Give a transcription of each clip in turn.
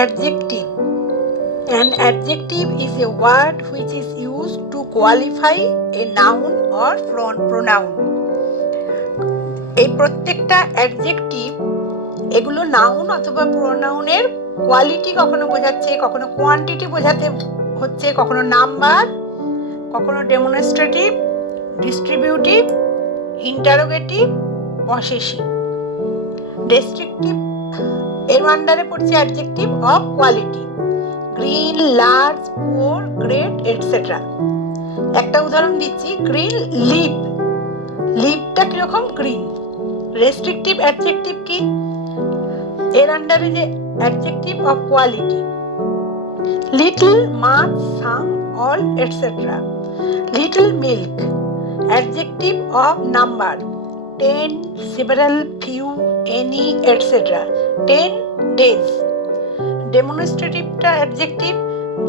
Adjective. An adjective is a word which is used to qualify a noun or pronoun. এই প্রত্যেকটা adjective এগুলো noun অথবা প্রোনাউনের quality কখনো বোঝাচ্ছে, কখনো কোয়ান্টিটি বোঝাতে হচ্ছে, কখনো নাম্বার, কখনো demonstrative, distributive, interrogative, possessive. Descriptive এর আন্ডারে পড়ছে adjective of quality, green, large, poor, great, etcetera. একটা উদাহরণ দিচ্ছি, গ্রিন লিভ, লিভটা কিরকম? গ্রিন। রেস্ট্রিকটিভ অ্যাডজেক্টিভ কি? এর আন্ডারে যে adjective of quality, little, much, some, all, etcetera. Little milk, adjective of number, 10, several, few, any, etc. 10 days. Demonstrative adjective,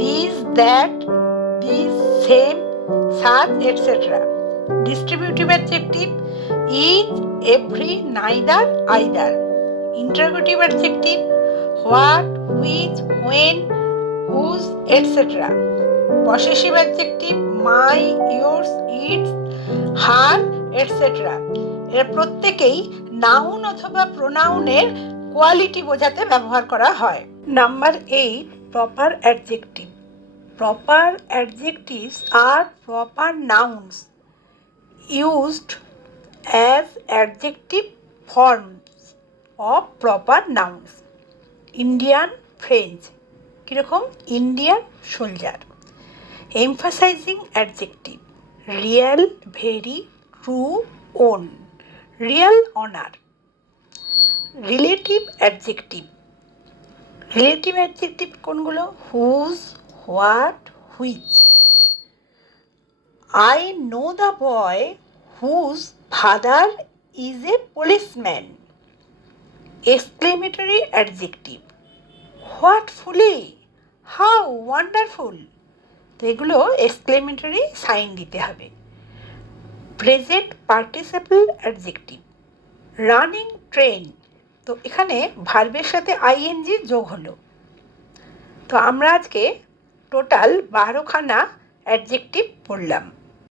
these, that, these, same, such, etc. Distributive adjective, each, every, neither, either. Interrogative adjective, what, which, when, whose, etc. Possessive adjective, my, yours, its, her, etc. এর প্রত্যেকেই noun অথবা প্রোনাউনের quality বোঝাতে ব্যবহার করা হয়। Number 8, proper adjective. Proper adjectives আর proper nouns used as adjective forms of proper nouns. Indian, French, কীরকম? Indian soldier. Emphasising adjective, real, very, true, own, real, honour. Relative adjective, relative adjective কোনগুলো? Whose, what, which. I know the boy whose father is a policeman. Exclamatory adjective, what folly, how wonderful. তো এগুলো exclamatory sign দিতে হবে। Present participle adjective, running train. তো এখানে ভার্বের সাথে ING যোগ হলো। তো আমরা আজকে টোটাল 12খানা অ্যাডজেক্টিভ পড়লাম।